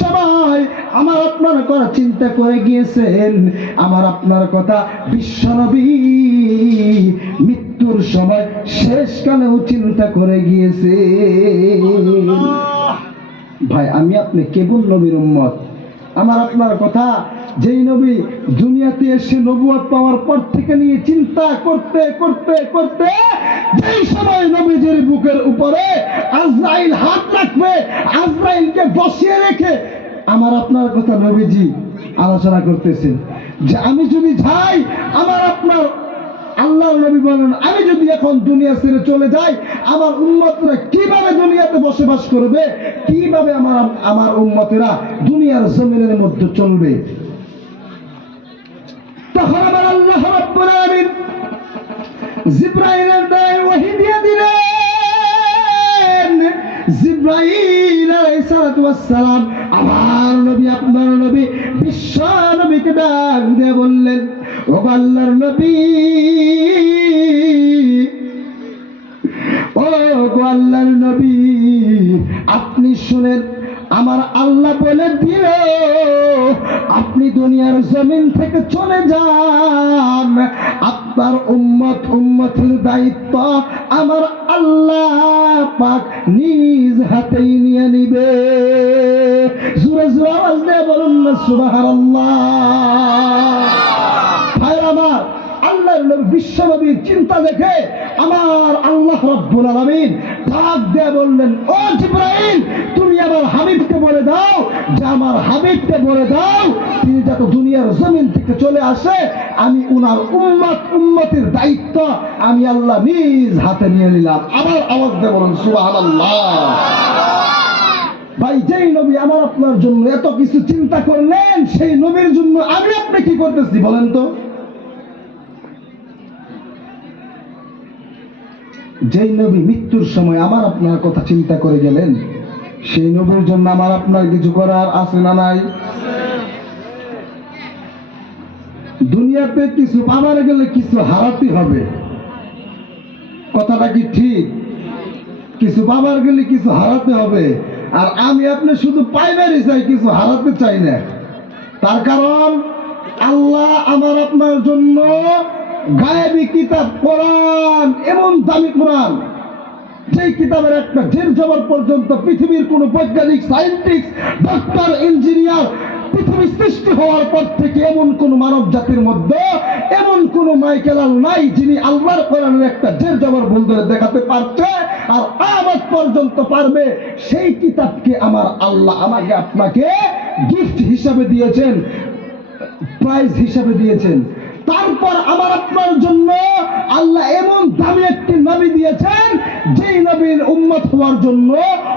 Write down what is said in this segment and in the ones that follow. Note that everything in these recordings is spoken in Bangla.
সময় আমার আপনার কথা চিন্তা করে গিয়েছেন, আমার আপনার কথা বিশ্বনবী মৃত্যুর সময় শেষকালেও চিন্তা করে গিয়েছে। ভাই আমি আপনি কেবল নবীর উম্মত। আমার আপনার কথা যেই নবী দুনিয়াতে এসে নবুয়ত পাওয়ার পর থেকে নিয়ে চিন্তা করতে করতে করতে যেই সময় নবীজির বুকের উপরে আজরাইল হাত রাখবে, আজরাইলকে বসিয়ে রেখে আমার আপনার কথা নবীজি আলোচনা করতেছেন যে আমি যদি যাই, আমার আপনার আল্লাহ নবী বলেন আমি যদি এখন দুনিয়া ছেড়ে চলে যাই, আমার উম্মতরা কিভাবে দুনিয়াতে বসবাস করবে, কিভাবে আমার উম্মতেরা দুনিয়ার জমিনের মধ্যে চলবে। তখন আমার আল্লাহ রাব্বুল আলামিন জিবরাইলের দ্বারা ওহী দিয়ে দিলেন। জিবরাইল আলাইহিস সালাতু ওয়াস সালাম আমার নবী আপনার নবী বিশ্ব নবীকে ডাক দিয়ে বললেন, ও আল্লাহর নবী, ও আল্লাহর নবী, আপনি শুনেন, আমার আল্লাহ বলে দিল আপনি দুনিয়ার জমিন থেকে চলে যান, আপনার উম্মতের দায়িত্ব আমার আল্লাহ পাক নিজ হাতেই নিয়ে নিবে। জোরে জোরে আওয়াজ দিয়ে বলুন না সুবহানাল্লাহ। ভাইরা আমার, আল্লাহর নবী বিশ্বনবীর চিন্তা দেখে আমার আল্লাহ রাব্বুল আলামিন ডাক দিয়ে বললেন, ও জিবরাইল, তুমি আমার হাবিবকে বলে দাও যে আমার হাবিবকে বলে দাও তিনি যাতে দুনিয়ার জমিন থেকে চলে আসে, আমি উনার উম্মতের দায়িত্ব আমি আল্লাহ নিজ হাতে নিয়ে নিলাম। আবার আওয়াজ দিয়ে বলুন সুবহানাল্লাহ। ভাই যেই নবী আমার আপনার জন্য এত কিছু চিন্তা করলেন, সেই নবীর জন্য আমি আপনি কি করতেছি বলেন তো? যেই নবী মৃত্যুর সময় আমার আপনার কথা চিন্তা করে গেলেন, সেই নবীর জন্য আমার আপনার কিছু করার আছে না নাই? দুনিয়াতে কিছু পাবার গেলে কিছু হারাতে হবে, কথাটা কি ঠিক? কিছু পাবার গেলে কিছু হারাতে হবে, আর আমি আপনি শুধু পাইবারই চাই, কিছু হারাতে চাই না। তার কারণ আল্লাহ আমার আপনার জন্য গায়েবী কিতাব কোরআন, এমন দামি কোরআন, যেই কিতাবের একটা জের জবর পর্যন্ত পৃথিবীর কোন বৈজ্ঞানিক, সায়েন্টিস্ট, ডক্টর, ইঞ্জিনিয়ার পৃথিবী সৃষ্টি হওয়ার পর থেকে এমন কোন মানব জাতির মধ্যে এমন কোন মাইকেলাল নাই যিনি আল্লাহর কোরআনের একটা জের জবর ভুল ধরে দেখাতে পারছে আর কিয়ামত পর্যন্ত পারবে। সেই কিতাবকে আমার আল্লাহ আমাকে আপনাকে গিফট হিসাবে দিয়েছেন, প্রাইজ হিসাবে দিয়েছেন। তারপর আমার আপনার জন্য আল্লাহ এমন দামি একটি নবী দিয়েছেন, যেই নবীর উম্মত হওয়ার জন্য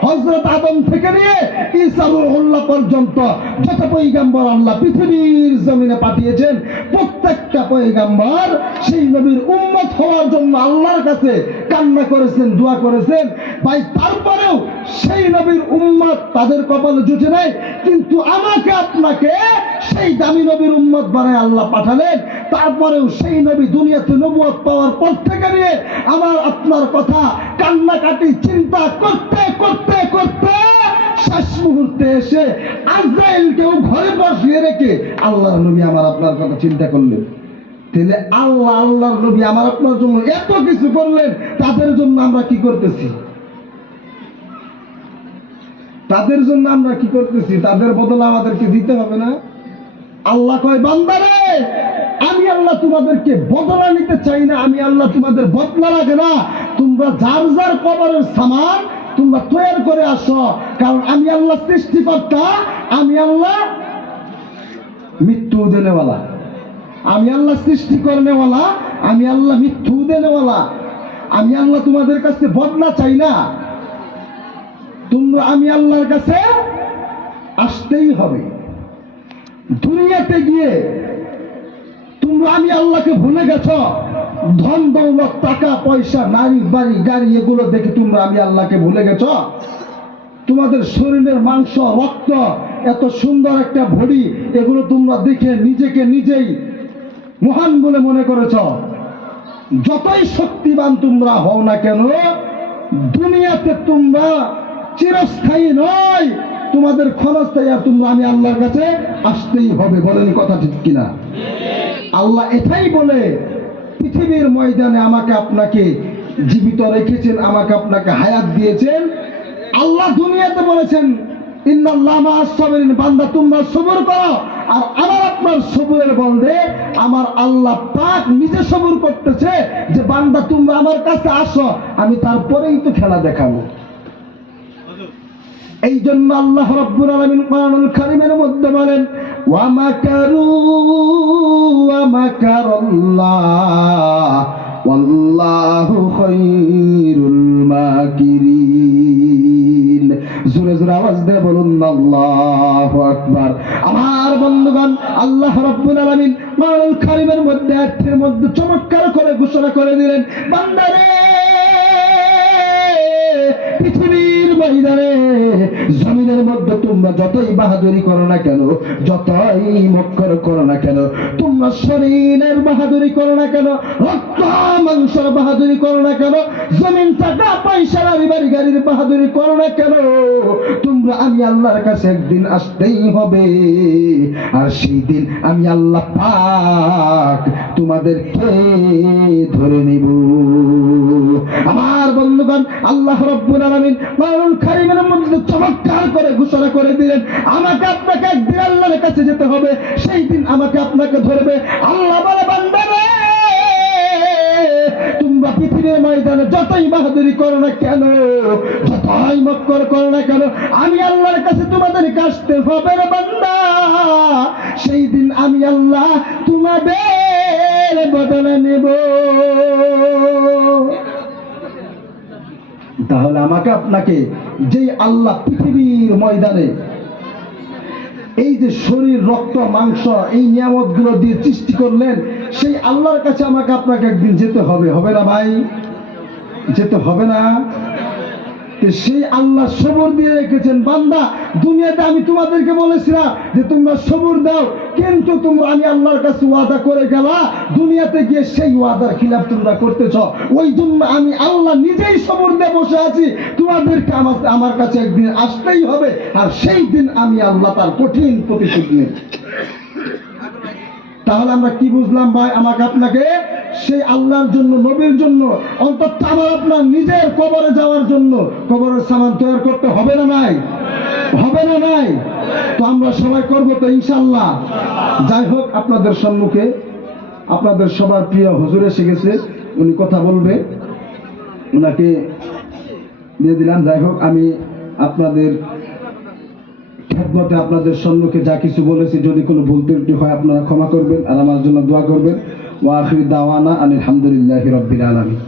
হযরত আদম থেকে নিয়ে ঈসা রূহুল্লাহ পর্যন্ত যত পয়গম্বর আল্লাহ পৃথিবীর জমিনে পাঠিয়েছেন, প্রত্যেকটা পয়গম্বর সেই নবীর উম্মত হওয়ার জন্য আল্লাহর কাছে কান্না করেছেন, দোয়া করেছেন। ভাই তারপরেও সেই নবীর উম্মত তাদের কপালে জুটে নাই, কিন্তু আমাকে আপনাকে সেই দামি নবীর উম্মত বানায় আল্লাহ পাঠালেন। তারপরেও সেই নবী দুনিয়াতে নবুয়ত পাওয়ার পর থেকে নিয়ে আমার আপনার কথা কান্নাকাটি চিন্তা করতে করতে করতে শেষ মুহূর্তে এসে আজরাইলকেও ঘরে বসিয়ে রেখে আল্লাহর নবী আমার আপনার কথা চিন্তা করলেন। তাহলে আল্লাহর নবী আমার আপনার জন্য এত কিছু করলেন, তাদের জন্য আমরা কি করতেছি? তাদের জন্য আমরা কি করতেছি? তাদের বদলা আমাদেরকে দিতে হবে না? আল্লাহ কয়, বান্দারে আমি আল্লাহ তোমাদেরকে বদলা নিতে চাই না, আমি আল্লাহ তোমাদের বদলা লাগে না, তোমরা যার যার কবরের সামান তোমরা তৈরি করে আসো, কারণ আমি আল্লাহ সৃষ্টিকর্তা, আমি আল্লাহ মৃত্যু দেনেওয়ালা, আমি আল্লাহ সৃষ্টি করনেওয়ালা, আমি আল্লাহ মৃত্যু দেনেওয়ালা। আমি আল্লাহ তোমাদের কাছে বদলা চাই না, তোমরা আমি আল্লাহর কাছে আসতেই হবে। দুনিয়াতে গিয়ে তোমরা আমি আল্লাহকে ভুলে গেছ, ধন দৌলত, টাকা পয়সা, নারী বাড়ি গাড়ি এগুলো দেখে তোমরা আমি আল্লাহকে ভুলে গেছ। তোমাদের শরীরের মাংস, রক্ত, এত সুন্দর একটা বডি, এগুলো তোমরা দেখে নিজেকে নিজেই মহান বলে মনে করেছ। যতই শক্তিমান তোমরা হও না কেন, দুনিয়াতে তোমরা চিরস্থায়ী নয়, তোমাদের ক্ষণস্থায়ী, আর তোমরা আমি আল্লাহর কাছে আসতেই হবে। বলেন কথা ঠিক কিনা? আল্লাহ এটাই বলে পৃথিবীর ময়দানে আমাকে আপনাকে জীবিত রেখেছেন, আমাকে আপনাকে হায়াত দিয়েছেন। আল্লাহ দুনিয়াতে বলেছেন ইন্নাল্লাহ মা'আস সাবিরিন, বান্দা তোমরা সবর করো। আর আমার আপনার সবরের বলতে আমার আল্লাহ পাক নিজে সবর করতেছে যে বান্দা তোমরা আমার কাছে আসো, আমি তারপরেই তো খেলা দেখাবো। এই জন্য আল্লাহ রাব্বুল আলামিন কোরআনুল কারীমের মধ্যে বলেন ওয়া মাকারু ওয়া মাকারাল্লাহ ওয়াল্লাহু খায়রুল মাকিরিন। জোরে জোরে আওয়াজ দিয়ে বলুন আল্লাহু আকবার। আমার বন্ধুগণ, আল্লাহ রাব্বুল আলামিন কোরআনুল কারীমের মধ্যে আয়াতের মধ্যে চমৎকার করে ঘোষণা করে দিলেন, বান্দারে পৃথিবীর ময়দানে জমিনের মধ্যে তোমরা যতই বাহাদুরি করো না কেন, যতই মক্কর করো না কেন, তোমরা শরীরের বাহাদুরি করো না কেন, রক্ত মাংসের বাহাদুরি করো না কেন, জমিন টাকা পয়সা বাড়ি গাড়ির বাহাদুরি করো না কেন, তোমরা আমি আল্লাহর কাছে একদিন আসতেই হবে। আর সেই দিন আমি আল্লাহ পাক তোমাদেরকে ধরে নিব। আমার বন্ধুগণ, আল্লাহ রাব্বুল আলামিন কোরআনুল কারীমের মধ্যে চমৎকার করে ঘোষণা করে দিলেন আমাকে আপনাকে একদিন আল্লাহর কাছে যেতে হবে, সেই দিন আমাকে আপনাকে ধরবে। আল্লাহ বলে বান্দারে তোমরা পৃথিবীর ময়দানে যতই বাহাদুরি করো না কেন, যতই মক্কর করো না কেন, আমি আল্লাহর কাছে তোমাদেরকে আসতে হবে রে বান্দা। সেই দিন আমি আল্লাহ তোমাদের বদলে নেব। তাহলে আমাকে আপনাকে যেই আল্লাহ পৃথিবীর ময়দানে এই যে শরীর রক্ত মাংস এই নিয়ামত গুলো দিয়ে সৃষ্টি করলেন, সেই আল্লাহর কাছে আমাকে আপনাকে একদিন যেতে হবে। হবে না ভাই? যেতে হবে না? সেই আল্লাহ সবর দিয়ে রেখেছেন। বান্দা দুনিয়াতে আমি তোমাদেরকে বলেছিলাম যে তোমরা সবর দাও, কিন্তু তোমরা আমি আল্লাহর কাছে ওয়াদা করে গেলা, দুনিয়াতে গিয়ে সেই ওয়াদার খিলাফ তোমরা করতেছ। ওই জন্য আমি আল্লাহ নিজেই সবর দিয়ে বসে আছি, তোমাদেরকে আমার কাছে একদিন আসতেই হবে। আর সেই দিন আমি আল্লাহ তার কঠিন প্রতিশোধ নেব। তাহলে আমরা কি বুঝলাম ভাই? আমাকে আপনাকে সেই আল্লাহর জন্য, নবীর জন্য, অন্তত আমার আপনার নিজের কবরে যাওয়ার জন্য কবরের সামান তৈরি করতে হবে না নাই? হবে না নাই? তো আমরা সবাই করবো তো ইনশাআল্লাহ। যাই হোক, আপনাদের সম্মুখে আপনাদের সবার প্রিয় হুজুর এসে গেছে, উনি কথা বলবে, ওনাকে দিয়ে দিলাম। যাই হোক, আমি আপনাদের খেদমতে আপনাদের সম্মুখে যা কিছু বলেছি, যদি কোনো ভুল ত্রুটি হয় আপনারা ক্ষমা করবেন আর আমার জন্য দোয়া করবেন। ওয়া আখির দাওয়ানা আলহামদুলিল্লাহি রাব্বিল আলামিন।